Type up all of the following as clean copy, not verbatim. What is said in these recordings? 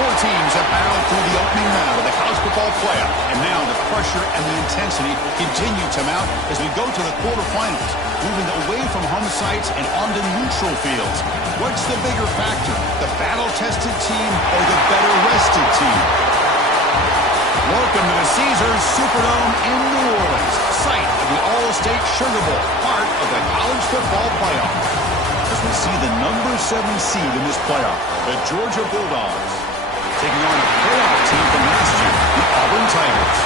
Four teams have battled through the opening round of the college football playoff, and now the pressure and the intensity continue to mount as we go to the quarterfinals, moving away from home sites and onto neutral fields. What's the bigger factor, the battle-tested team or the better-rested team? Welcome to the Caesars Superdome in New Orleans, site of the All-State Sugar Bowl, part of the college football playoff. As we see the number 7 seed in this playoff, the Georgia Bulldogs, taking on a playoff team from last year, the Auburn Tigers.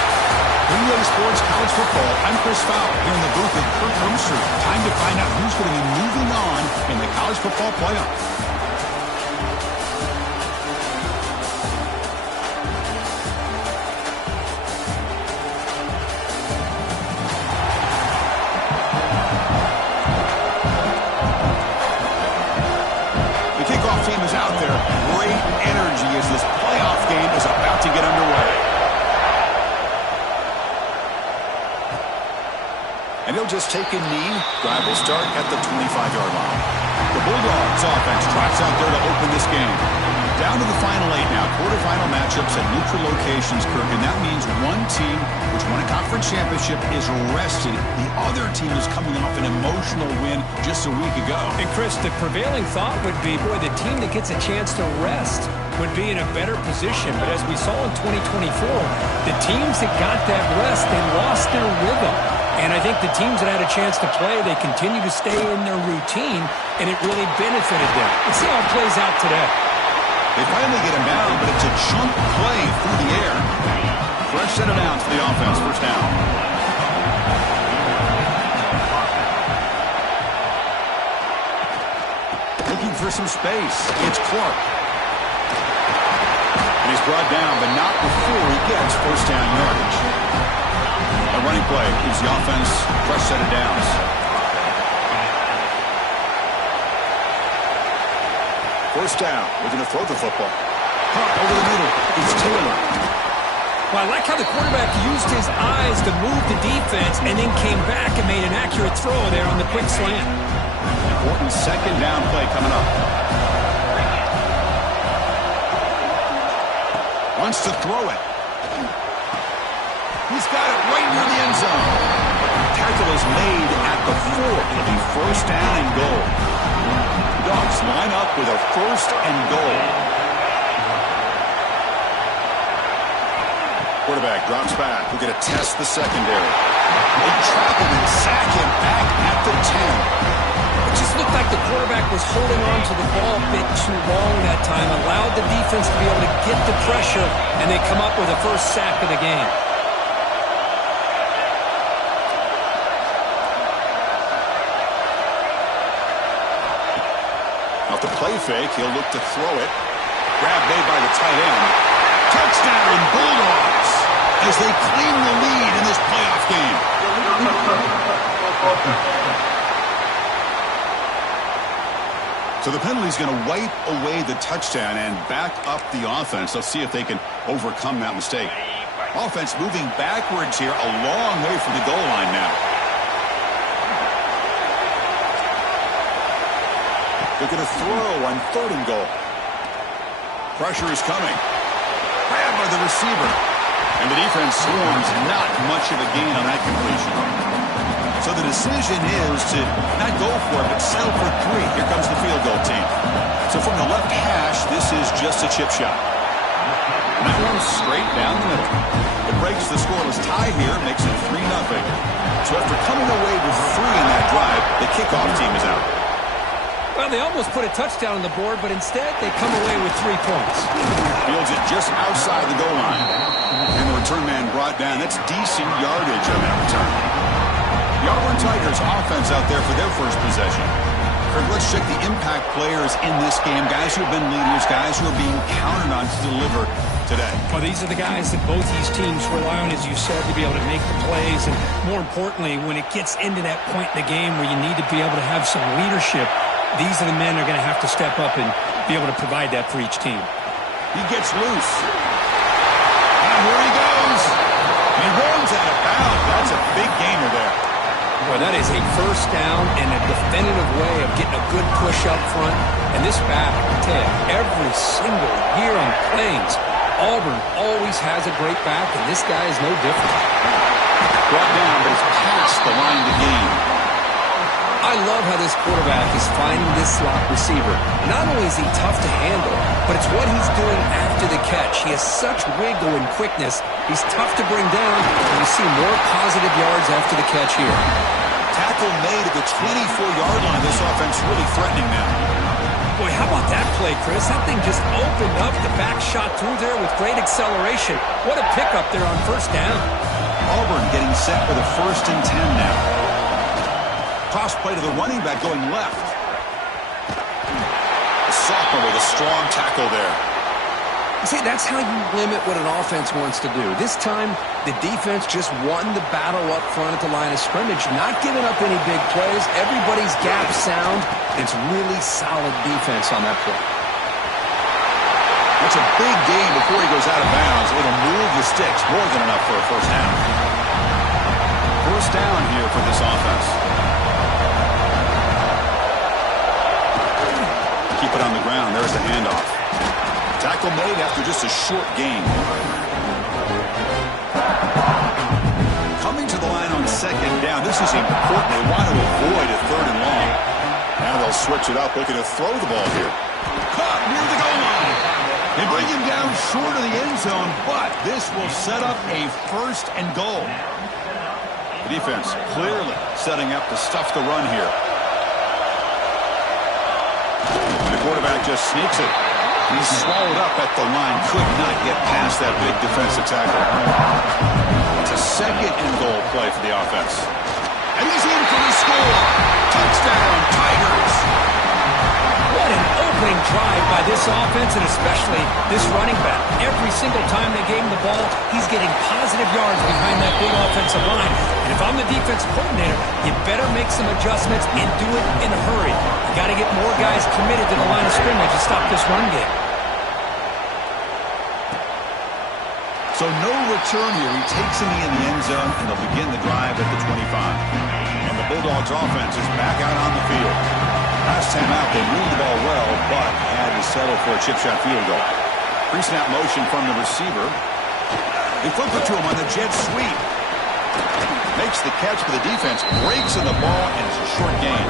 Relay Sports College Football, I'm Chris Fowler, here in the booth with Kirk Herbstreit. Time to find out who's going to be moving on in the college football playoff. Team is out there. Great energy as this playoff game is about to get underway. And he'll just take a knee. Drive will start at the 25-yard line. The Bulldogs offense trots out there to open this game. Down to the final 8 now. Quarterfinal matchups at neutral locations, Kirk, and that means one team which won a conference championship is rested. The other team is coming off an emotional win just a week ago. And Chris, the prevailing thought would be, boy, the team that gets a chance to rest would be in a better position. But as we saw in 2024, the teams that got that rest, they lost their rhythm. And I think the teams that had a chance to play, they continue to stay in their routine, and it really benefited them. Let's see how it plays out today. They finally get him down, but it's a chunk play through the air. Fresh set of downs for the offense, first down. Looking for some space. It's Clark. And he's brought down, but not before he gets first down yardage. A running play gives the offense a fresh set of downs. First down. We're going to throw the football. Over the middle. It's Taylor. Well, I like how the quarterback used his eyes to move the defense and then came back and made an accurate throw there on the quick slant. Important second down play coming up. Wants to throw it. He's got it right near the end zone. Tackle is made at the 4. It'll be first down and goal. Dogs line up with a first and goal. Quarterback drops back. We're going to test the secondary. They trap him and sack him back at the 10. It just looked like the quarterback was holding on to the ball a bit too long that time, allowed the defense to be able to get the pressure, and they come up with the first sack of the game. The play fake, he'll look to throw it. Grab made by the tight end. Touchdown, Bulldogs, as they claim the lead in this playoff game. So the penalty's going to wipe away the touchdown and back up the offense. Let's see if they can overcome that mistake. Offense moving backwards here, a long way from the goal line now. They're going to throw on third and goal. Pressure is coming. Grabbed by the receiver. And the defense swarms, not much of a gain on that completion. So the decision is to not go for it, but settle for 3. Here comes the field goal team. So from the left hash, this is just a chip shot. And that one straight down the middle. It breaks the scoreless tie here, makes it 3-0. So after coming away with 3 in that drive, the kickoff team is out. Well, they almost put a touchdown on the board, but instead they come away with 3 points. Fields it just outside the goal line. And the return man brought down. That's decent yardage on that return. The Auburn Tigers offense out there for their first possession. Kirk, let's check the impact players in this game. Guys who have been leaders, guys who are being counted on to deliver today. Well, these are the guys that both these teams rely on, as you said, to be able to make the plays. And more importantly, when it gets into that point in the game where you need to be able to have some leadership, these are the men that are going to have to step up and be able to provide that for each team. He gets loose. And here he goes. He runs out of bounds. That's a big gainer there. Well, that is a first down and a definitive way of getting a good push up front. And this back, I tell you, every single year on plays, Auburn always has a great back, and this guy is no different. Brought down, but it's past the line to gain. I love how this quarterback is finding this slot receiver. Not only is he tough to handle, but it's what he's doing after the catch. He has such wiggle and quickness. He's tough to bring down, and you see more positive yards after the catch here. Tackle made at the 24-yard line. This offense really threatening now. Boy, how about that play, Chris? That thing just opened up. The back shot through there with great acceleration. What a pickup there on first down. Auburn getting set for the 1st and 10 now. Cross play to the running back going left. The sophomore with a strong tackle there. See, that's how you limit what an offense wants to do. This time, the defense just won the battle up front at the line of scrimmage, not giving up any big plays. Everybody's gap sound. It's really solid defense on that play. That's a big gain before he goes out of bounds. It'll move the sticks more than enough for a first down. First down here for this offense. Keep it on the ground. There's the handoff. Tackle made after just a short gain. Coming to the line on second down. This is important. They want to avoid a 3rd and long. Now they'll switch it up, looking to throw the ball here. Caught near the goal line. They bring him down short of the end zone, but this will set up a 1st and goal. The defense clearly setting up to stuff the run here. The quarterback just sneaks it. He's swallowed up at the line. Could not get past that big defensive tackle. It's a 2nd and goal play for the offense. And he's in for the score. Touchdown, Tigers. What an opening drive by this offense, and especially this running back. Every single time they gave him the ball, he's getting positive yards behind that big offensive line. And if I'm the defensive coordinator, you better make some adjustments and do it in a hurry. You got to get more guys committed to the line of scrimmage to stop this run game. So no return here. He takes him in the end zone, and they'll begin the drive at the 25. And the Bulldogs offense is back out on the field. Last time out, they moved the ball well, but had to settle for a chip shot field goal. Pre-snap motion from the receiver. They flip it to him on the jet sweep. Makes the catch, but the defense breaks in the ball, and it's a short gain.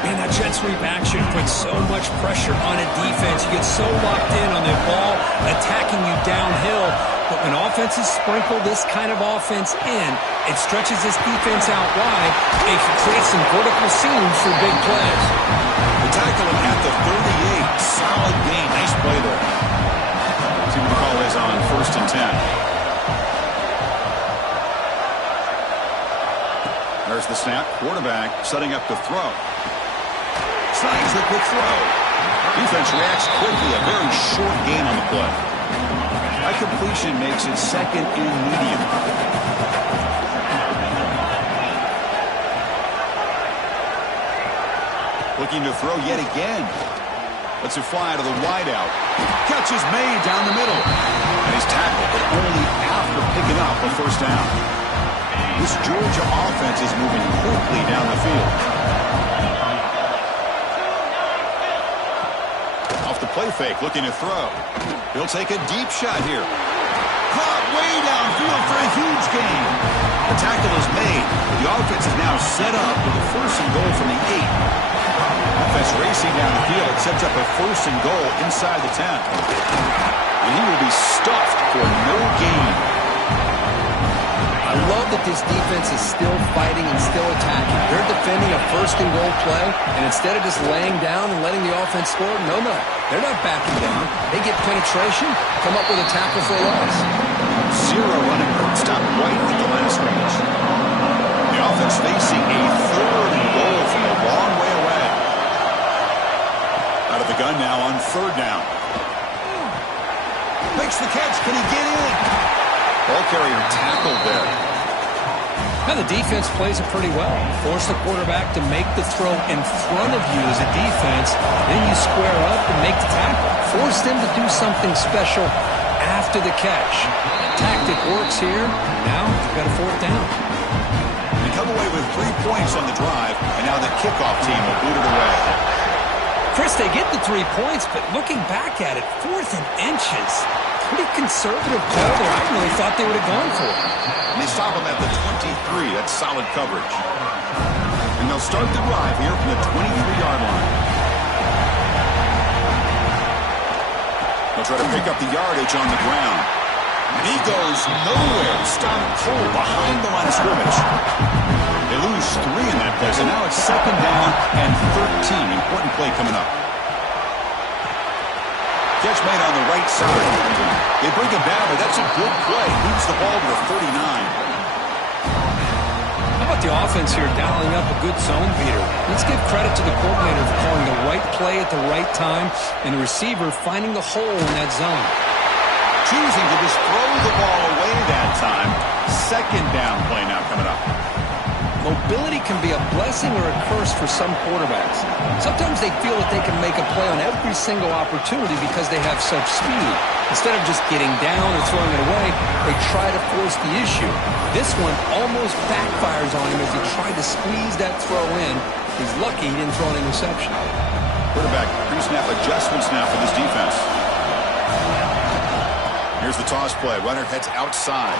Man, that jet sweep action puts so much pressure on a defense. You get so locked in on the ball attacking you downhill. But when offenses sprinkle this kind of offense in, it stretches this defense out wide. It can create some vertical seams for big plays. The tackle at the 38. Solid gain. Nice play there. See what the call is on 1st and 10. There's the snap. Quarterback setting up to throw. Slides the quick throw. Defense reacts quickly. A very short gain on the play. That completion makes it 2nd and medium. Looking to throw yet again. Lets it fly to the wideout. Catch is made down the middle. And he's tackled, but only after picking up a first down. This Georgia offense is moving quickly down the field. Off the play fake, looking to throw. He'll take a deep shot here. Caught way downfield for a huge gain. The tackle is made. The offense is now set up with a 1st and goal from the 8. Offense racing down the field. It sets up a 1st and goal inside the 10. And he will be stuffed for no gain. I love that this defense is still fighting and still attacking. They're defending a 1st and goal play, and instead of just laying down and letting the offense score, no. They're not backing down. They get penetration, come up with a tackle for a loss. Zero running room. Stop right at the line of scrimmage. The offense facing a 3rd and goal from a long way away. Out of the gun now on 3rd down. Makes the catch. Can he get in? Ball carrier tackled there. Now the defense plays it pretty well. Force the quarterback to make the throw in front of you as a defense. Then you square up and make the tackle. Force them to do something special after the catch. Tactic works here. Now you've got a 4th down. The come away with 3 points on the drive, and now the kickoff team will boot it away. Chris, they get the 3 points, but looking back at it, 4th and inches. Pretty conservative call there. I really thought they would have gone for it. And they stop him at the 23. That's solid coverage. And they'll start the drive here from the 23-yard line. They'll try to pick up the yardage on the ground. And he goes nowhere. Stop cold behind the line of scrimmage. They lose 3 in that play, so now it's 2nd down and 13. Important play coming up. Catch made on the right side. They bring him down, but that's a good play. Moves the ball to the 39. How about the offense here dialing up a good zone beater? Let's give credit to the coordinator for calling the right play at the right time and the receiver finding the hole in that zone. Choosing to just throw the ball away that time. 2nd down play now coming up. Mobility can be a blessing or a curse for some quarterbacks. Sometimes they feel that they can make a play on every single opportunity because they have such speed. Instead of just getting down or throwing it away, they try to force the issue. This one almost backfires on him as he tried to squeeze that throw in. He's lucky he didn't throw an interception. Quarterback pre-snap adjustments now for this defense. Here's the toss play. Runner heads outside.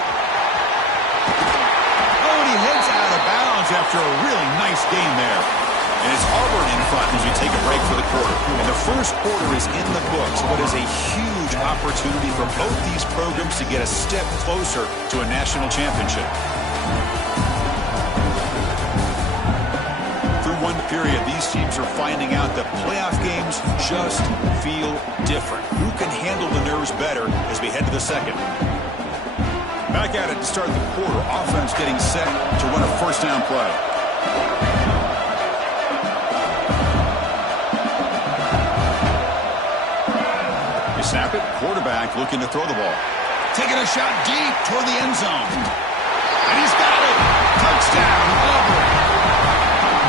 He heads out of bounds after a really nice game there. And it's Auburn in front as we take a break for the quarter. And the first quarter is in the books, but is a huge opportunity for both these programs to get a step closer to a national championship. Through one period, these teams are finding out that playoff games just feel different. Who can handle the nerves better as we head to the second? Back at it to start the quarter. Offense getting set to run a 1st down play. They snap it. Quarterback looking to throw the ball. Taking a shot deep toward the end zone. And he's got it. Touchdown, Auburn.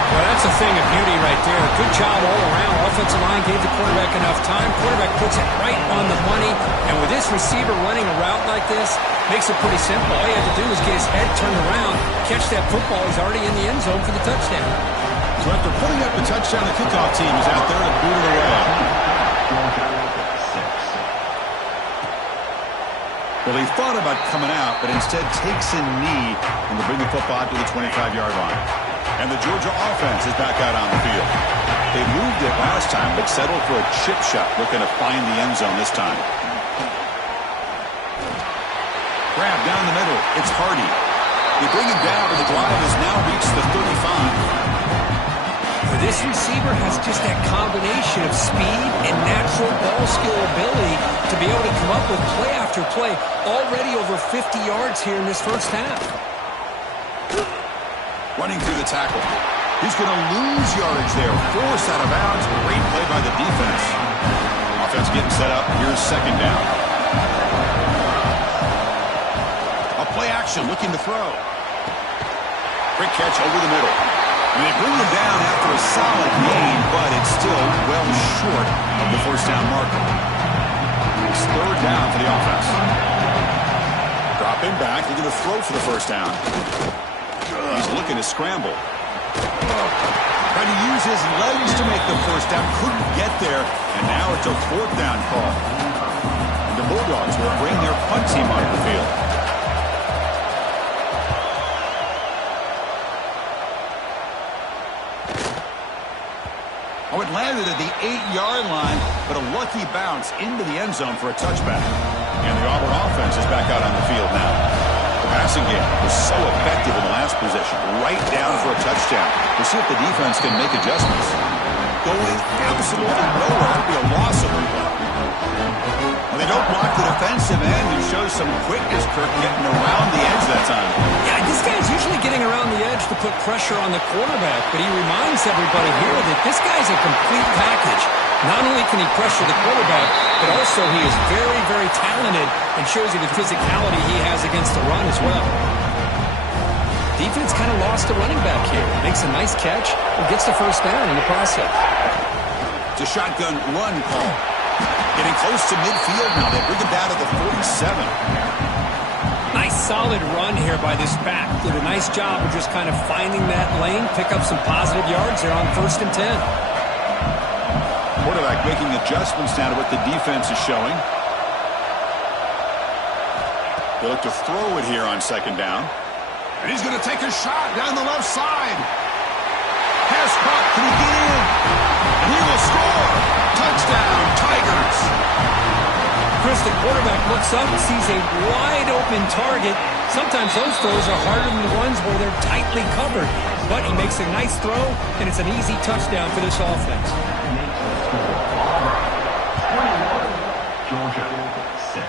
Well, that's a thing of beauty right there. Good job all around. Offensive line gave the quarterback enough time. Quarterback puts it right on the money. And with this receiver running a route like this, makes it pretty simple. All you have to do is get his head turned around, catch that football. He's already in the end zone for the touchdown. So after putting up the touchdown, the kickoff team is out there to boot it away. Well, he thought about coming out, but instead takes a knee and will bring the football to the 25-yard line. And the Georgia offense is back out on the field. They moved it last time, but settled for a chip shot, looking to find the end zone this time. Grab down the middle. It's Hardy. They bring him down, and the drive has now reached the 35. This receiver has just that combination of speed and natural ball skill ability to be able to come up with play after play, already over 50 yards here in this first half. Running through the tackle. He's going to lose yardage there. Forced out of bounds. Great play by the defense. Offense getting set up. Here's 2nd down. A play action looking to throw. Quick catch over the middle. And they bring him down after a solid gain, but it's still well short of the 1st down marker. It's 3rd down for the offense. Dropping back. They're going to throw for the 1st down. He's looking to scramble. Trying to use his legs to make the 1st down. Couldn't get there. And now it's a 4th down call. And the Bulldogs will bring their punt team onto the field. Oh, it landed at the 8-yard line, but a lucky bounce into the end zone for a touchback. And the Auburn offense is back out on the field now. The passing game was so effective in the last possession, right down for a touchdown. We'll see if the defense can make adjustments. Going absolutely nowhere. It'll be a loss of a play. Well, they don't block the defensive end and show some quickness, Kirk, getting around the edge that time. Yeah, this guy's usually getting around the edge to put pressure on the quarterback, but he reminds everybody here that this guy's a complete package. Not only can he pressure the quarterback, but also he is very, very talented and shows you the physicality he has against the run as well. Defense kind of lost the running back here. Makes a nice catch and gets the 1st down in the process. It's a shotgun run call. Getting close to midfield now. They bring him down to the 47. Nice solid run here by this back. Did a nice job of just kind of finding that lane, pick up some positive yards there on 1st and 10. Quarterback making adjustments now to what the defense is showing. They look to throw it here on 2nd down. And he's going to take a shot down the left side. Pass caught. Can he get in? And he will score. Touchdown, Tigers. Chris, the quarterback looks up, sees a wide-open target. Sometimes those throws are harder than the ones where they're tightly covered. But he makes a nice throw, and it's an easy touchdown for this offense. Georgia, 6.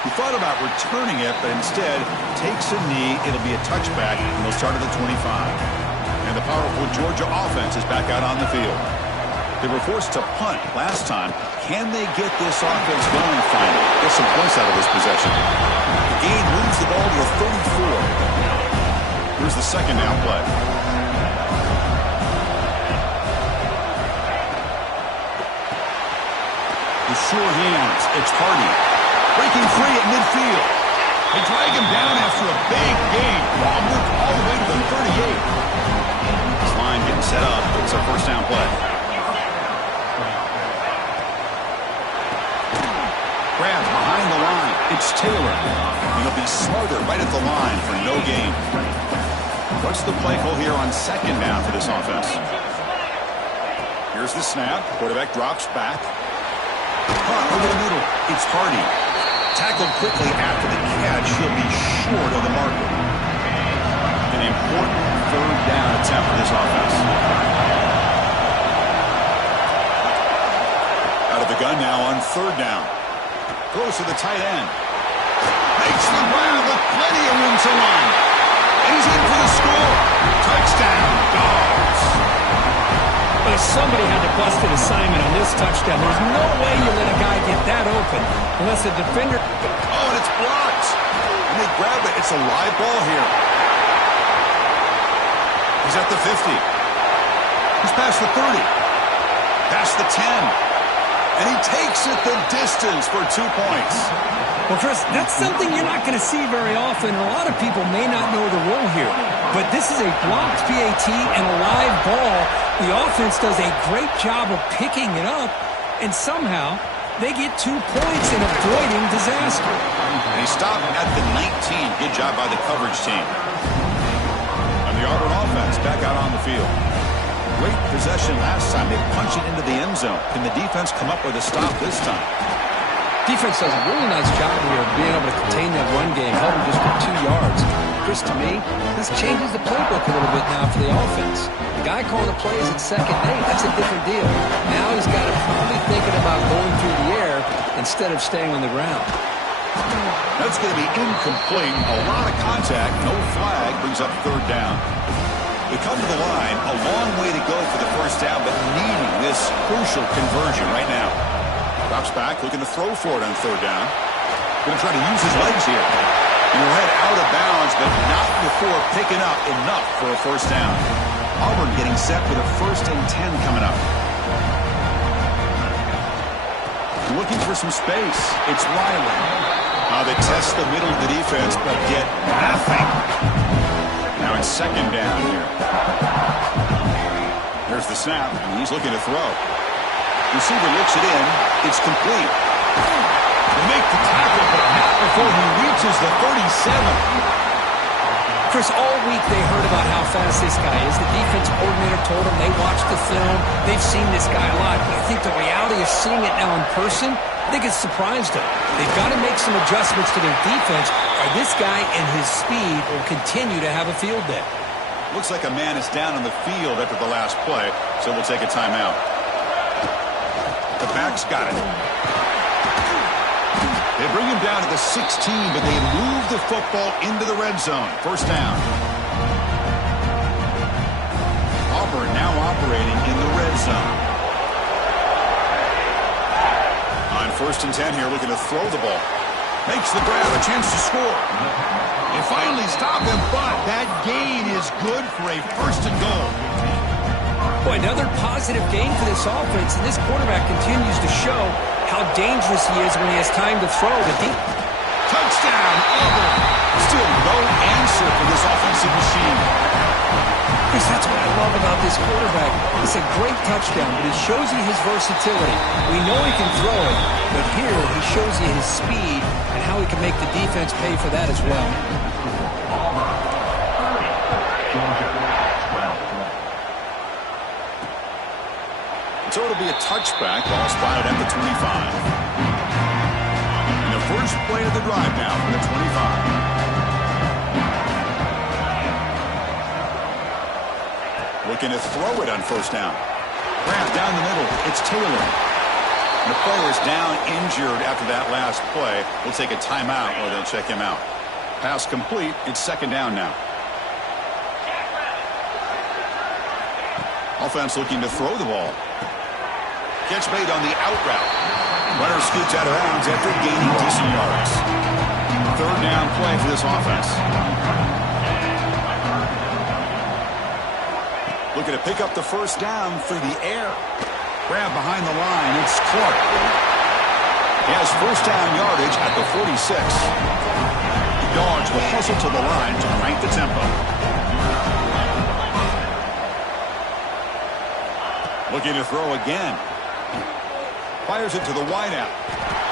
He thought about returning it, but instead takes a knee. It'll be a touchback, and they'll start at the 25. And the powerful Georgia offense is back out on the field. They were forced to punt last time. Can they get this offense going finally? Get some points out of this possession. The gain moves the ball to the 34. Here's the 2nd down play. The sure hands. It's Hardy. Breaking free at midfield. They drag him down after a big gain. Ball moved all the way to the 38. This line getting set up. It's a 1st down play. Grab behind the line. It's Taylor. He'll be smothered right at the line for no gain. What's the play call here on 2nd down for this offense? Here's the snap. Quarterback drops back. Caught over the middle. It's Hardy. Tackled quickly after the catch. He'll be short of the marker. An important 3rd down attempt for this offense. Out of the gun now on 3rd down. Throws to the tight end. Makes the grab with plenty of room to run. And he's in for the score. Touchdown, Dogs. But somebody had to bust an assignment on this touchdown. There's no way you let a guy get that open unless the defender... Oh, and it's blocked. And they grab it. It's a live ball here. He's at the 50. He's past the 30. Past the 10. And he takes it the distance for 2 points. Well, Chris, that's something you're not going to see very often. A lot of people may not know the rule here. But this is a blocked PAT and a live ball. The offense does a great job of picking it up. And somehow, they get 2 points in avoiding disaster. And he stopped at the 19. Good job by the coverage team. And the Auburn offense back out on the field. Great possession last time. They punched it into the end zone. Can the defense come up with a stop this time? Defense does a really nice job here of being able to contain that run game, held him just for 2 yards. Chris, to me, this changes the playbook a little bit now for the offense. The guy calling the plays at 2nd and 8, that's a different deal. Now he's got to probably thinking about going through the air instead of staying on the ground. That's going to be incomplete. A lot of contact. No flag. Brings up 3rd down. They come to the line. A long way to go for the 1st down, but needing this crucial conversion right now. Drops back, looking to throw for it on 3rd down. Going to try to use his legs here. And he'll head out of bounds, but not before picking up enough for a 1st down. Auburn getting set with a 1st and 10 coming up. Looking for some space. It's Riley. They test the middle of the defense, but get nothing. Now it's 2nd down here. There's the snap, and he's looking to throw. Receiver looks it in. It's complete. They make the tackle, but not before he reaches the 37. Chris, all week they heard about how fast this guy is. The defense coordinator told them they watched the film. They've seen this guy a lot. But I think the reality of seeing it now in person, I think it's surprised them. They've got to make some adjustments to their defense, or this guy and his speed will continue to have a field day. Looks like a man is down on the field after the last play, so we'll take a timeout. The back's got it. They bring him down to the 16, but they move the football into the red zone. 1st down. Auburn now operating in the red zone. On 1st and 10 here, looking to throw the ball. Makes the grab, a chance to score. They finally stop him, but that gain is good for a 1st and goal. Boy, another positive gain for this offense, and this quarterback continues to show how dangerous he is when he has time to throw. Touchdown, Auburn. Still no answer for this offensive machine. Chris, that's what I love about this quarterback. It's a great touchdown, but it shows you his versatility. We know he can throw it, but here he shows you his speed and how he can make the defense pay for that as well. So it'll be a touchback. Ball spotted at the 25. And the first play of the drive now from the 25. Looking to throw it on first down. Grab down the middle. It's Taylor. And the player is down injured after that last play. We'll take a timeout or they'll check him out. Pass complete. It's second down now. Offense looking to throw the ball. Catch made on the out route. Runner scoots out of bounds after gaining decent yards. Third down play for this offense. Looking to pick up the first down through the air. Grab behind the line. It's Clark. He has first down yardage at the 46. The Dogs will hustle to the line to crank the tempo. Looking to throw again. Fires it to the wideout.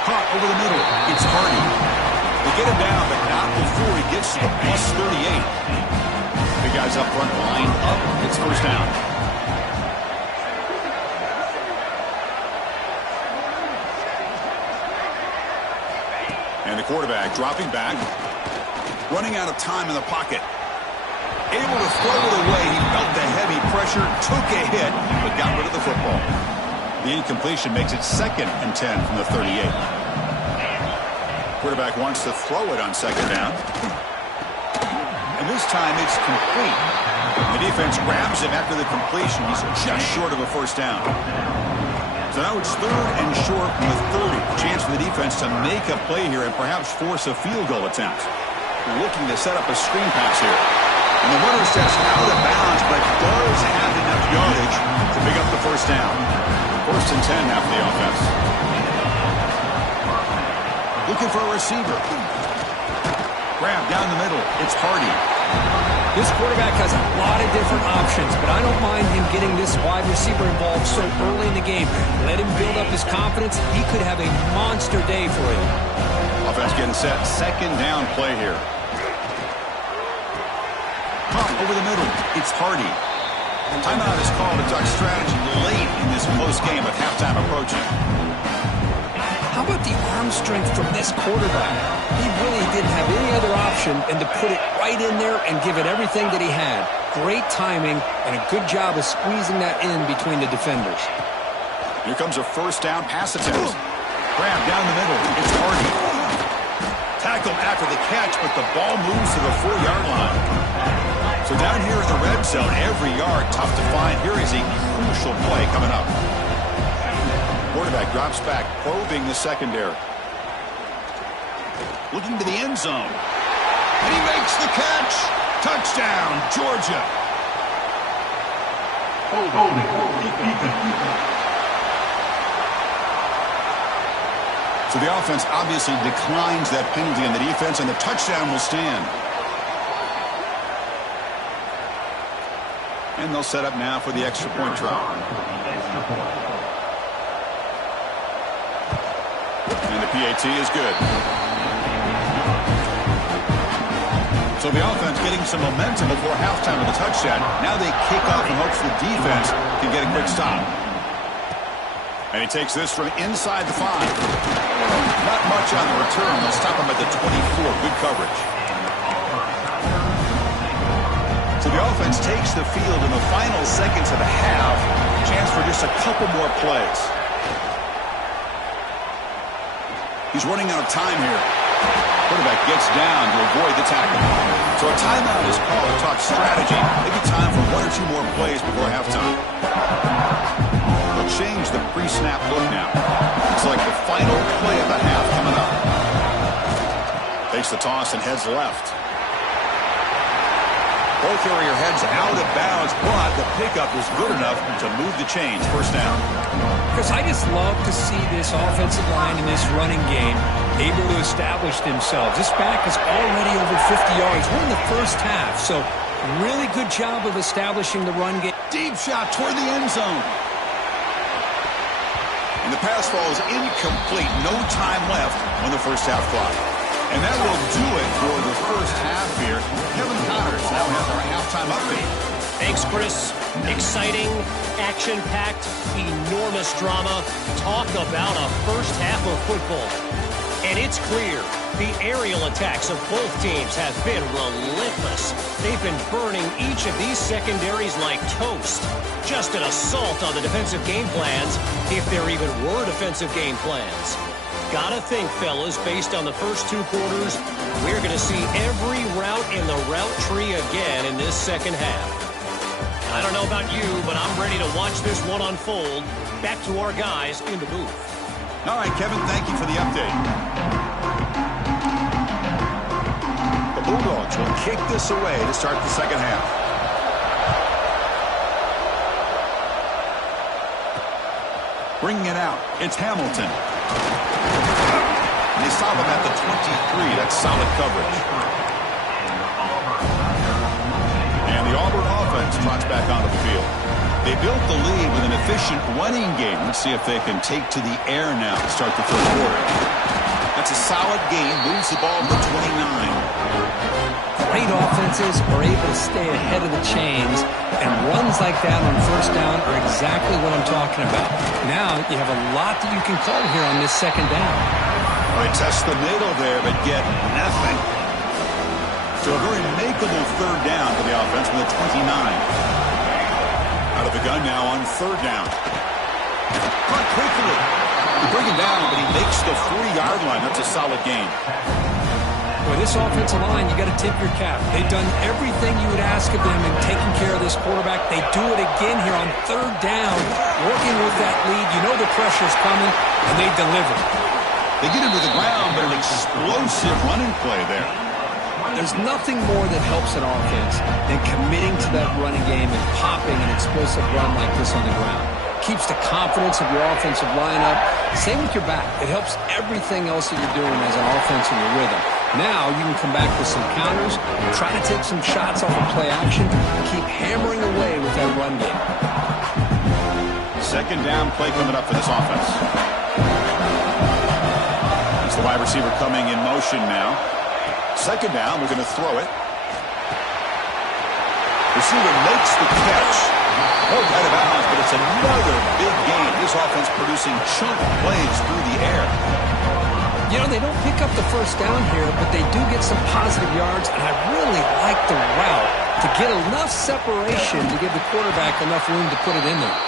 Caught over the middle. It's Hardy. They get him down, but not before he gets to the plus 38. The guys up front lined up. It's first down. And the quarterback dropping back. Running out of time in the pocket. Able to throw it away. He felt the heavy pressure, took a hit, but got rid of the football. The incompletion makes it 2nd and 10 from the 38. Quarterback wants to throw it on second down. And this time it's complete. The defense grabs him after the completion. He's just short of a first down. So now it's 3rd and short from the 30. Chance for the defense to make a play here and perhaps force a field goal attempt. Looking to set up a screen pass here. And the runner steps out of bounds, but does have enough yardage to pick up the first down. 1st and 10 now for the offense. Looking for a receiver. Grab down the middle. It's Hardy. This quarterback has a lot of different options, but I don't mind him getting this wide receiver involved so early in the game. Let him build up his confidence. He could have a monster day for you. Offense getting set. Second down play here. Caught over the middle. It's Hardy. Timeout is called to talk strategy late in this close game with halftime approaching. How about the arm strength from this quarterback? He really didn't have any other option than to put it right in there and give it everything that he had. Great timing and a good job of squeezing that in between the defenders. Here comes a first down pass attempt. Grab down the middle. It's Hardy. Tackled after the catch, but the ball moves to the 4-yard line. So down here in the red zone, every yard tough to find. Here is a crucial play coming up. Quarterback drops back, probing the secondary. Looking to the end zone. And he makes the catch. Touchdown, Georgia. So the offense obviously declines that penalty on the defense, and the touchdown will stand. And they'll set up now for the extra point try. And the PAT is good. So the offense getting some momentum before halftime with a touchdown. Now they kick off in hopes the defense can get a quick stop. And he takes this from inside the 5. Not much on the return. They'll stop him at the 24. Good coverage. So the offense takes the field in the final seconds of the half. Chance for just a couple more plays. He's running out of time here. Quarterback gets down to avoid the tackle. So a timeout is called to talk strategy. Maybe time for 1 or 2 more plays before halftime. They'll change the pre-snap look now. It's like the final play of the half coming up. Takes the toss and heads left. Ball carrier heads out of bounds, but the pickup is good enough to move the chains. First down. Because I just love to see this offensive line in this running game able to establish themselves. This back is already over 50 yards. We're in the first half, so really good job of establishing the run game. Deep shot toward the end zone. And the pass falls incomplete. No time left on the first half clock. And that will do it for the first half here. Kevin Connors now has our halftime update. Thanks, Chris. Exciting, action-packed, enormous drama. Talk about a first half of football. And it's clear the aerial attacks of both teams have been relentless. They've been burning each of these secondaries like toast. Just an assault on the defensive game plans, if there even were defensive game plans. Gotta think, fellas, based on the first 2 quarters, we're going to see every route in the route tree again in this second half. I don't know about you, but I'm ready to watch this one unfold. Back to our guys in the booth. All right, Kevin, thank you for the update. The Bulldogs will kick this away to start the second half. Bringing it out, it's Hamilton. They stop him at the 23. That's solid coverage. And the Auburn offense trots back onto the field. They built the lead with an efficient running game. Let's see if they can take to the air now to start the third quarter. That's a solid game. Moves the ball to the 29. Great offenses are able to stay ahead of the chains, and runs like that on first down are exactly what I'm talking about. Now you have a lot that you can call here on this second down. They test the middle there, but get nothing. So a very makeable third down for the offense with a 29. Out of the gun now on third down. Caught quickly. They bring him down, but he makes the 40-yard line. That's a solid gain. Boy, this offensive line, you got to tip your cap. They've done everything you would ask of them in taking care of this quarterback. They do it again here on third down, working with that lead. You know the pressure's coming, and they deliver. They get him to the ground, but an explosive running play there. There's nothing more that helps an offense than committing to that running game and popping an explosive run like this on the ground. Keeps the confidence of your offensive lineup. Same with your back. It helps everything else that you're doing as an offense in your rhythm. Now you can come back with some counters, try to take some shots off of play action, and keep hammering away with that run game. Second down play coming up for this offense. It's the wide receiver coming in motion now. Second down, we're going to throw it. Receiver makes the catch. Oh, out of bounds, but it's another big game. This offense producing chunk plays through the air. You know, they don't pick up the first down here, but they do get some positive yards, and I really like the route to get enough separation to give the quarterback enough room to put it in there.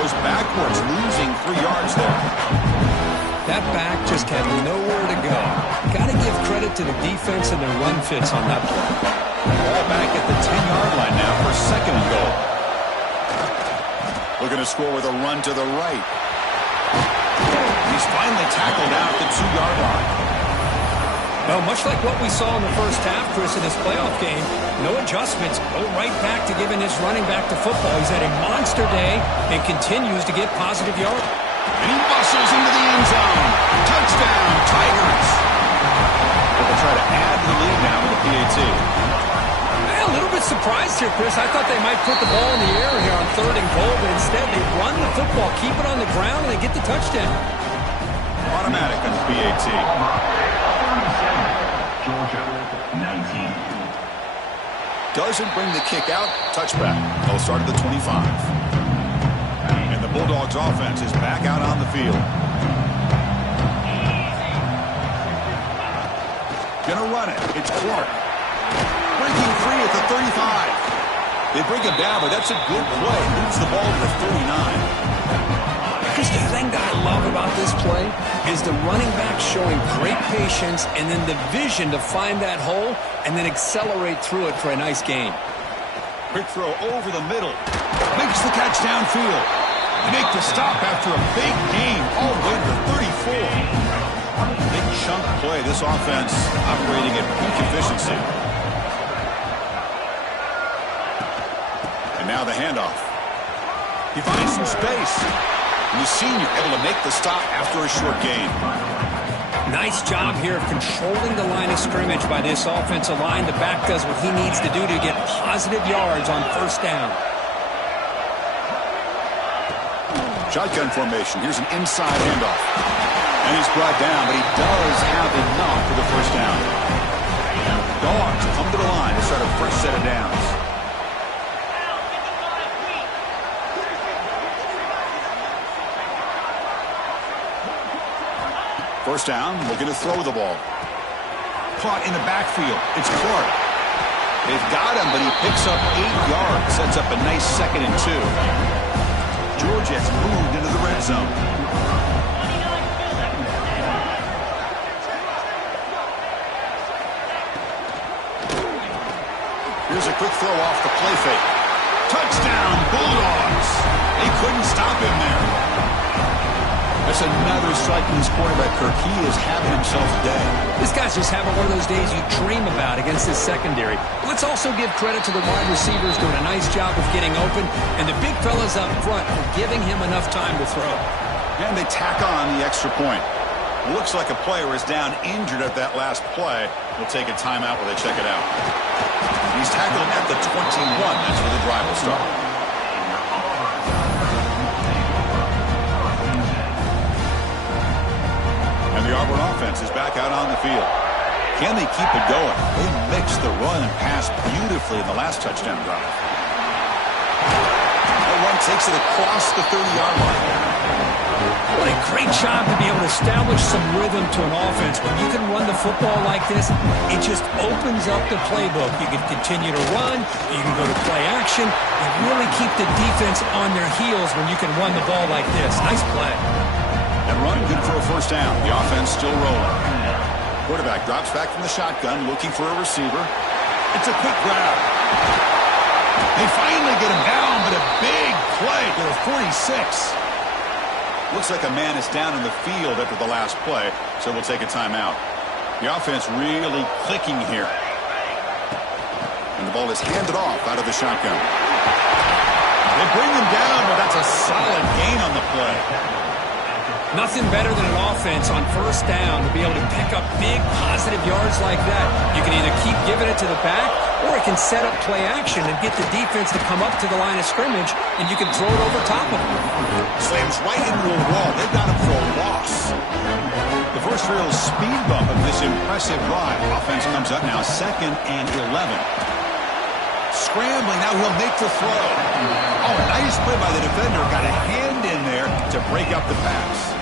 Goes backwards, losing 3 yards there. That back just had nowhere to go. Got to give credit to the defense and their run fits on that play. Ball back at the 10-yard line now for second and goal. Looking to score with a run to the right. He's finally tackled out at the 2-yard line. Well, much like what we saw in the first half, Chris, in this playoff game, no adjustments. Go right back to giving this running back to football. He's had a monster day and continues to get positive yards. And he bustles into the end zone. Touchdown, Tigers. They'll try to add to the lead now with the PAT. A little bit surprised here, Chris. I thought they might put the ball in the air here on third and goal, but instead they run the football, keep it on the ground, and they get the touchdown. Automatic on the PAT. Georgia, 19. Doesn't bring the kick out. Touchback. They'll start at the 25. And the Bulldogs offense is back out on the field. Gonna run it. It's Clark. Breaking free at the 35. They bring him down, but that's a good play. Moves the ball to the 39. Because the thing that I love about this play is the running back showing great patience and then the vision to find that hole and then accelerate through it for a nice gain. Quick throw over the middle. Makes the catch downfield. They make the stop after a big game all the way to the 34. Big chunk play. This offense operating at peak efficiency. now the handoff. He finds some space. And the senior able to make the stop after a short gain. Nice job here of controlling the line of scrimmage by this offensive line. The back does what he needs to do to get positive yards on first down. Shotgun formation. Here's an inside handoff. And he's brought down, but he does have enough for the first down. Dogs come to the line to start a fresh set of downs. First down, looking to throw the ball. Caught in the backfield. It's Clark. They've got him, but he picks up 8 yards. Sets up a nice 2nd and 2. Georgette's moved into the red zone. Here's a quick throw off the play fake. Touchdown, Bulldogs. They couldn't stop him there. That's another strike from this quarterback, Kirk. He is having himself a day. This guy's just having one of those days you dream about against this secondary. Let's also give credit to the wide receivers doing a nice job of getting open, and the big fellas up front for giving him enough time to throw. And they tack on the extra point. Looks like a player is down injured at that last play. We'll take a timeout while they check it out. He's tackled at the 21. That's where the drive will start. And the Auburn offense is back out on the field. Can they keep it going? They mixed the run and pass beautifully in the last touchdown drive. The run takes it across the 30-yard line. What a great job to be able to establish some rhythm to an offense. When you can run the football like this, it just opens up the playbook. You can continue to run. You can go to play action. And really keep the defense on their heels when you can run the ball like this. Nice play. That run good for a first down. The offense still rolling. Quarterback drops back from the shotgun, looking for a receiver. It's a quick grab. They finally get him down, but a big play to the 46. Looks like a man is down in the field after the last play, so we'll take a timeout. The offense really clicking here. And the ball is handed off out of the shotgun. They bring him down, but that's a solid gain on the play. Nothing better than an offense on first down to be able to pick up big positive yards like that. You can either keep giving it to the back, or it can set up play action and get the defense to come up to the line of scrimmage, and you can throw it over top of them. Slams right into a wall. They've got him for a loss. The first real speed bump of this impressive drive. Offense comes up now 2nd and 11. Scrambling, now he'll make the throw. Oh, nice play by the defender. Got a hand in there to break up the pass.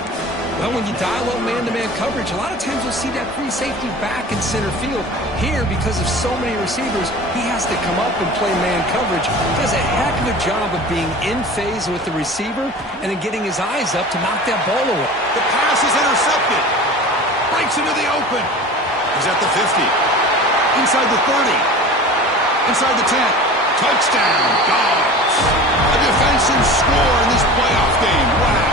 Well, when you dial up man-to-man coverage, a lot of times you'll see that free safety back in center field. Here, because of so many receivers, he has to come up and play man coverage. Does a heck of a job of being in phase with the receiver and then getting his eyes up to knock that ball away. The pass is intercepted. Breaks into the open. He's at the 50. Inside the 30. Inside the 10. Touchdown, Dogs. A defensive score in this playoff game. Wow.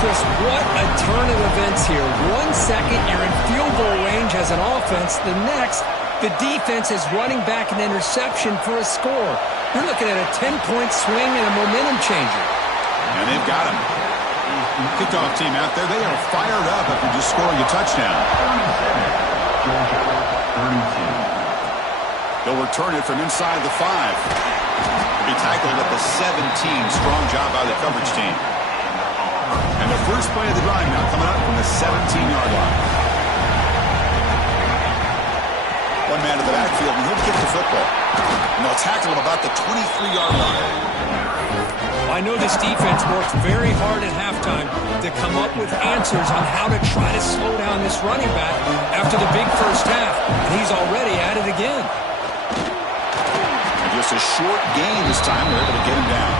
Chris, what a turn of events here. 1 second, you're in field goal range as an offense. The next, the defense is running back an interception for a score. You're looking at a 10-point swing and a momentum changer. And they've got him. Kickoff team out there, they are fired up after just scoring a touchdown. They'll return it from inside the 5. They'll be tackled at the 17. Strong job by the coverage team. And the first play of the drive now coming up from the 17-yard line. One man to the backfield, and he'll kick the football. And they'll tackle him about the 23-yard line. I know this defense worked very hard at halftime to come up with answers on how to try to slow down this running back after the big first half. And he's already at it again. And just a short gain this time. They're able to get him down.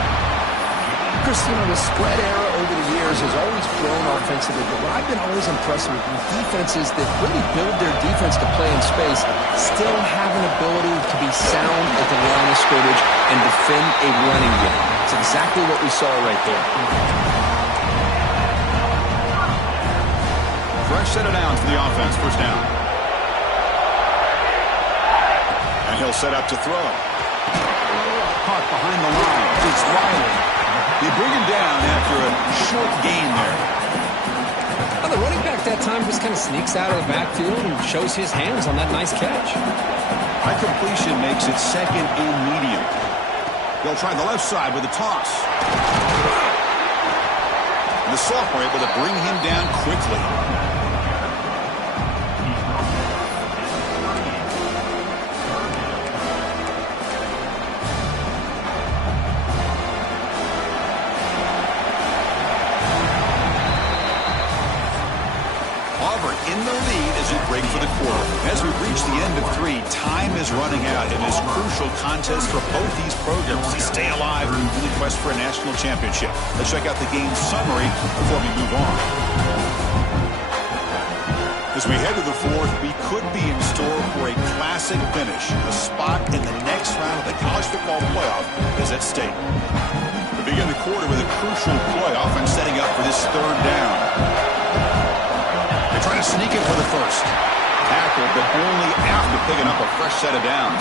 Chris, you know, the spread era over the years has always grown offensively, but what I've been always impressed with defenses that really build their defense to play in space still have an ability to be sound at the line of scrimmage and defend a running game. It's exactly what we saw right there. Fresh set of downs for the offense. First down. And he'll set up to throw. Caught behind the line. It's Riley. They bring him down after a short gain there. Well, the running back that time just kind of sneaks out of the backfield and shows his hands on that nice catch. High completion makes it second and medium. They'll try the left side with a toss. And the sophomore able to bring him down quickly. In the lead as we break for the quarter. As we reach the end of 3, time is running out in this crucial contest for both these programs to stay alive in the quest for a national championship. Let's check out the game summary before we move on. As we head to the 4th, we could be in store for a classic finish. A spot in the next round of the college football playoff is at stake. We begin the quarter with a crucial playoff and setting up for this 3rd down. Trying to sneak in for the first. Tackled, but only after picking up a fresh set of downs.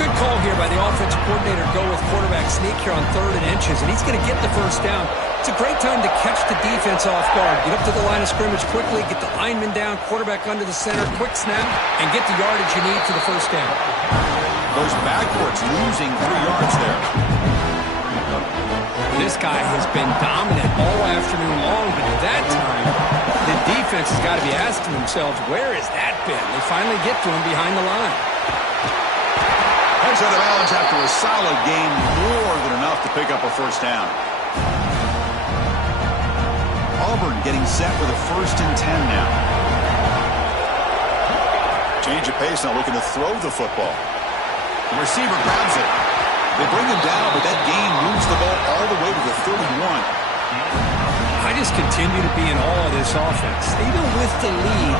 Good call here by the offensive coordinator. Go with quarterback sneak here on 3rd and inches, and he's going to get the first down. It's a great time to catch the defense off guard. Get up to the line of scrimmage quickly, get the lineman down, quarterback under the center, quick snap, and get the yardage you need for the first down. Goes backwards, losing 3 yards there. This guy has been dominant all afternoon long, but at that time, the defense has got to be asking themselves, where has that been? They finally get to him behind the line. Heads out of bounds after a solid gain, more than enough to pick up a first down. Auburn getting set with a 1st and 10 now. Change of pace now, looking to throw the football. The receiver grabs it. They bring him down, but that gain moves the ball all the way to the 31. I just continue to be in awe of this offense. Even with the lead,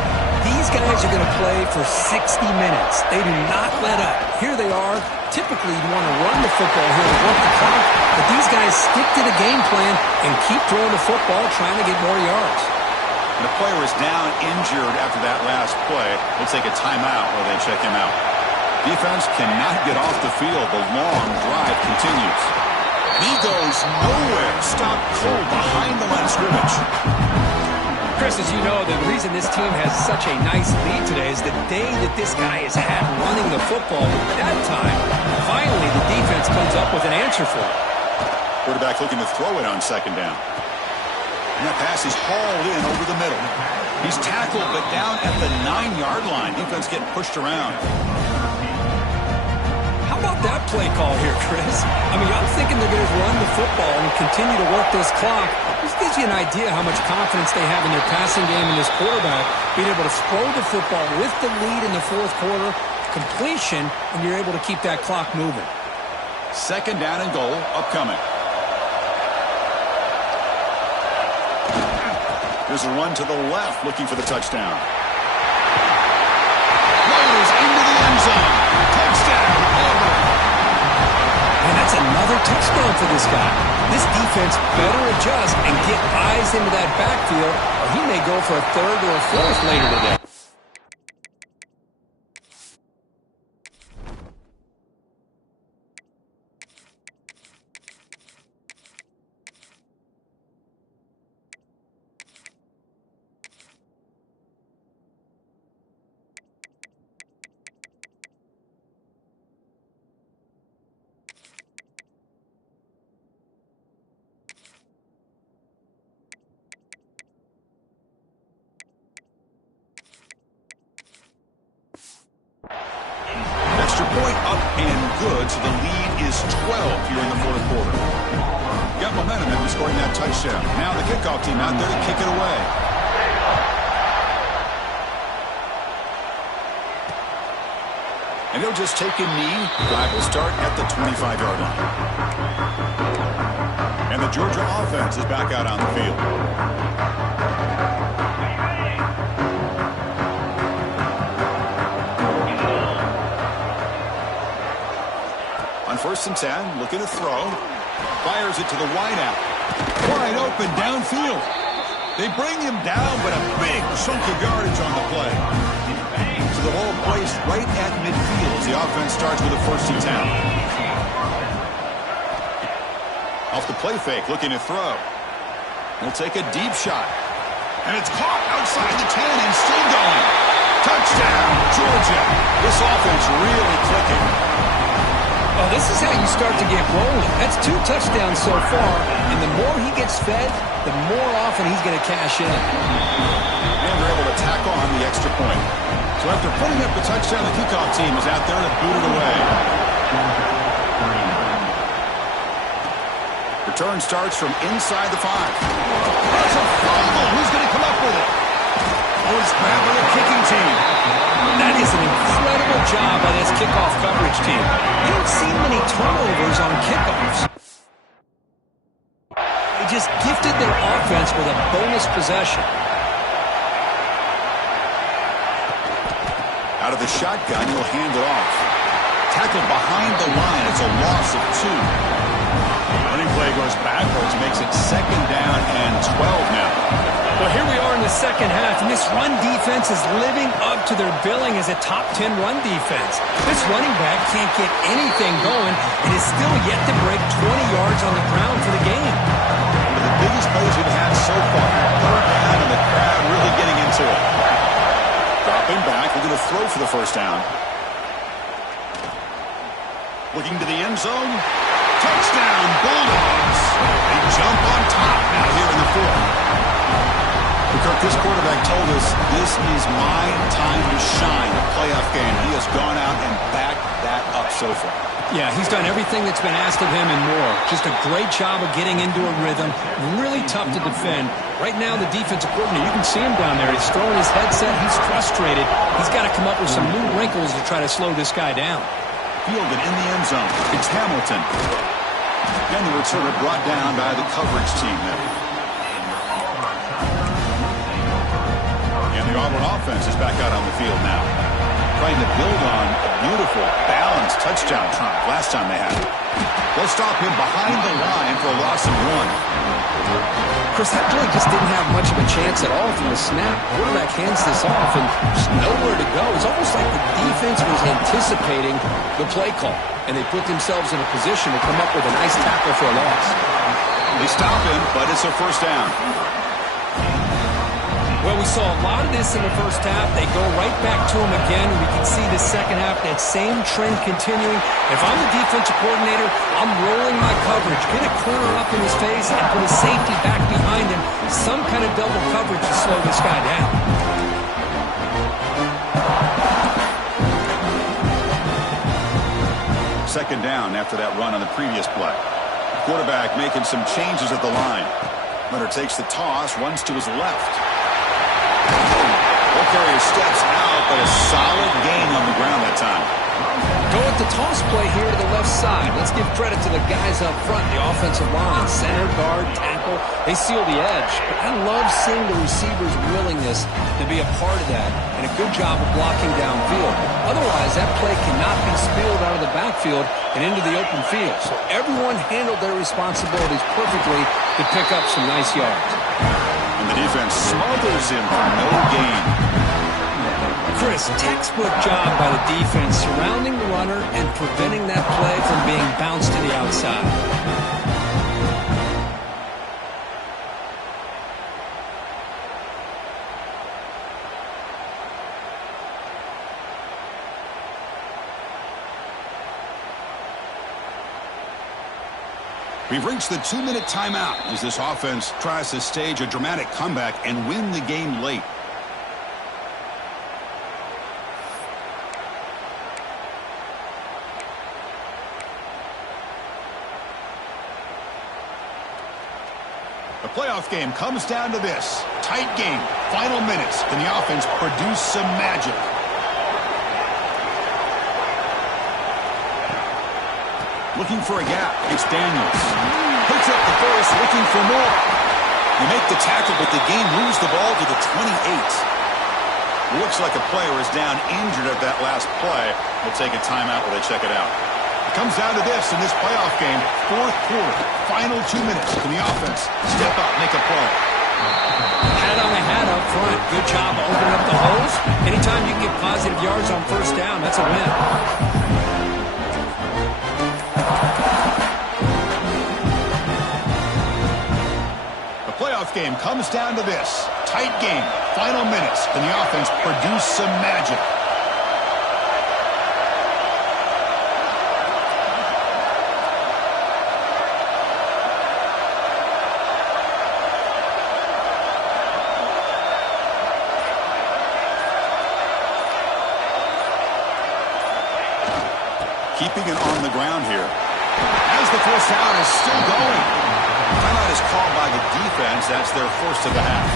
these guys are going to play for 60 minutes. They do not let up. Here they are. Typically, you want to run the football here to work the clock, but these guys stick to the game plan and keep throwing the football, trying to get more yards. And the player is down injured after that last play. We'll take a timeout while they check him out. Defense cannot get off the field. The long drive continues. He goes nowhere. Stopped cold behind the line of scrimmage. Chris, as you know, the reason this team has such a nice lead today is the day that this guy has had running the football. At that time, finally the defense comes up with an answer for it. Quarterback looking to throw it on 2nd down. And that pass is hauled in over the middle. He's tackled, but down at the 9-yard line. Defense getting pushed around. How about that play call here, Chris? I mean, I'm thinking they're going to run the football and continue to work this clock. This gives you an idea how much confidence they have in their passing game and this quarterback being able to throw the football with the lead in the 4th quarter, completion, and you're able to keep that clock moving. 2nd down and goal upcoming. There's a run to the left looking for the touchdown. Rolls into the end zone. Touchdown, Auburn. And that's another touchdown for this guy. This defense better adjust and get eyes into that backfield, or he may go for a 3rd or a 4th later today. Extra point up and good, so the lead is 12 here in the 4th quarter. Got momentum after scoring that touchdown. Now the kickoff team out there to kick it away. And they'll just take a knee. Drive will start at the 25-yard line. And the Georgia offense is back out on the field. On 1st and 10, looking to throw. Fires it to the wideout. Wide open downfield. They bring him down, but a big chunk of yardage on the play. So the ball placed right at midfield as the offense starts with a 1st and 10. Off the play fake, looking to throw. He'll take a deep shot. And it's caught outside the 10 and still going. Touchdown, Georgia. This offense really clicking. Oh, this is how you start to get rolling. That's 2 touchdowns so far, and the more he gets fed, the more often he's going to cash in. And they're able to tack on the extra point. So after putting up the touchdown, the kickoff team is out there to boot it away. Return starts from inside the 5. That's a fumble. Who's going to come up with it? Oh, it's grabbed by the kicking team. That is an incredible job by this kickoff coverage team. You don't see many turnovers on kickoffs. They just gifted their offense with a bonus possession. Out of the shotgun, he'll hand it off. Tackled behind the line. It's a loss of 2. Running play goes backwards, makes it 2nd down and 12 now. Well, here we are in the second half, and this run defense is living up to their billing as a top 10 run defense. This running back can't get anything going and is still yet to break 20 yards on the ground for the game. One of the biggest plays we've had so far. 3rd down, and the crowd really getting into it. Dropping back, we're going to throw for the 1st down. Looking to the end zone. Touchdown, Bulldogs. They jump on top now here in the 4th. Kirk, this quarterback told us this is my time to shine, a playoff game. He has gone out and backed that up so far. Yeah, he's done everything that's been asked of him and more. Just a great job of getting into a rhythm. Really tough to defend. Right now, the defensive coordinator, you can see him down there. He's throwing his headset. He's frustrated. He's got to come up with some new wrinkles to try to slow this guy down. Fielded in the end zone. It's Hamilton. And the returner brought down by the coverage team there. And the Auburn offense is back out on the field now. Trying to build on a beautiful, balanced touchdown triumph last time they had it. They'll stop him behind the line for a loss of 1. Chris, that play just didn't have much of a chance at all from the snap. Quarterback hands this off and just nowhere to go. It's almost like the defense was anticipating the play call, and they put themselves in a position to come up with a nice tackle for a loss. They stop him, but it's a 1st down. Well, we saw a lot of this in the 1st half. They go right back to him again. We can see the 2nd half, that same trend continuing. If I'm the defensive coordinator, I'm rolling my coverage, get a corner up in his face, and put a safety back behind him. Some kind of double coverage to slow this guy down. 2nd down after that run on the previous play. Quarterback making some changes at the line. Leonard takes the toss, runs to his left. Carrier steps out, but a solid gain on the ground that time. Go with the toss play here to the left side. Let's give credit to the guys up front, the offensive line, center, guard, tackle. They seal the edge. But I love seeing the receiver's willingness to be a part of that and a good job of blocking downfield. Otherwise, that play cannot be spilled out of the backfield and into the open field. So everyone handled their responsibilities perfectly to pick up some nice yards. And the defense smothers him for no gain. Chris, textbook job by the defense surrounding the runner and preventing that play from being bounced to the outside. We've reached the 2-minute timeout as this offense tries to stage a dramatic comeback and win the game late. The playoff game comes down to this. Tight game, final minutes. Can the offense produce some magic? Looking for a gap. It's Daniels. Picks up the first, looking for more. They make the tackle, but the game moves the ball to the 28. Looks like a player is down injured at that last play. We'll take a timeout while they check it out. It comes down to this in this playoff game. 4th quarter, final 2 minutes. Can the offense step up, make a play? Hat on the hat up front. Good job opening up the holes. Anytime you can get positive yards on 1st down, that's a win. game comes down to this. Tight game, final minutes, and the offense produced some magic. Keeping it on the ground here. As the first down is still going. Timeout is called by the defense. That's their first of the half.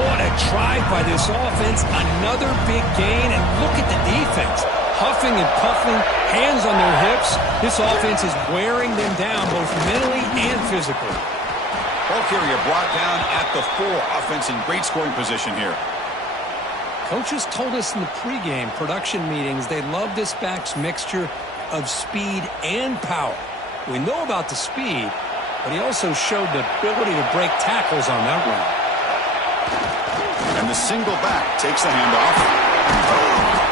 What a drive by this offense. Another big gain, and look at the defense. Huffing and puffing, hands on their hips. This offense is wearing them down both mentally and physically. Ball carrier brought down at the 4. Offense in great scoring position here. Coaches told us in the pregame production meetings they love this back's mixture of speed and power. We know about the speed, but he also showed the ability to break tackles on that run. And the single back takes the handoff.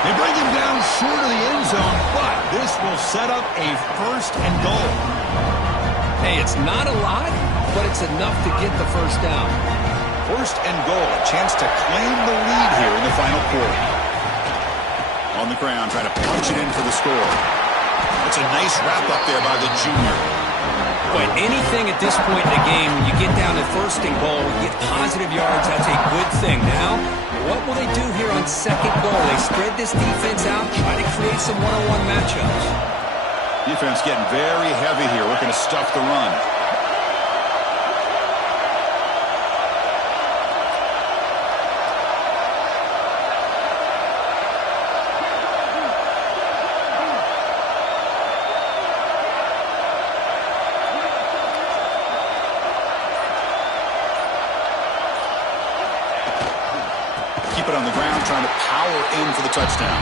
They bring him down short of the end zone, but this will set up a first and goal. Hey, it's not a lot, but it's enough to get the first down. First and goal, a chance to claim the lead here in the final quarter. On the ground, trying to punch it in for the score. It's a nice wrap up there by the junior. But anything at this point in the game, when you get down to first and goal, you get positive yards, that's a good thing. Now, what will they do here on second goal? They spread this defense out, try to create some one-on-one matchups. Defense getting very heavy here, looking to stuff the run. Keep it on the ground, trying to power in for the touchdown.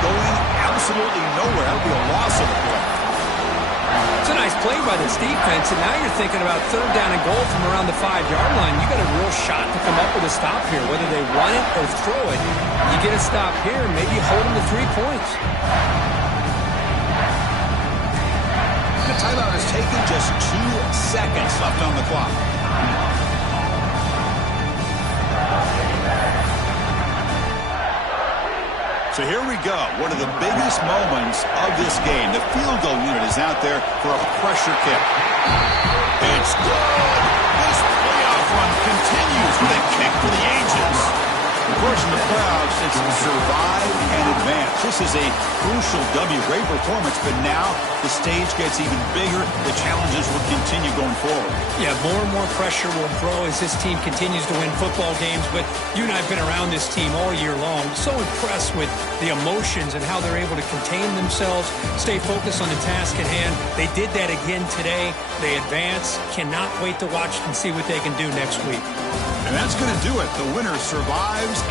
Going absolutely nowhere. That'll be a loss of the play. It's a nice play by this defense, and now you're thinking about third down and goal from around the 5-yard line. You got a real shot to come up with a stop here, whether they run it or throw it. You get a stop here, maybe hold them to 3 points. The timeout is taken, just 2 seconds left on the clock. So here we go, one of the biggest moments of this game. The field goal unit is out there for a pressure kick. It's good. This playoff run continues with a kick for the ages. Of course, in the playoffs, it's survive and advance. This is a crucial W. Great performance, but now the stage gets even bigger. The challenges will continue going forward. Yeah, more and more pressure will grow as this team continues to win football games, but you and I have been around this team all year long. So impressed with the emotions and how they're able to contain themselves, stay focused on the task at hand. They did that again today. They advance. Cannot wait to watch and see what they can do next week. And that's going to do it. The winner survives.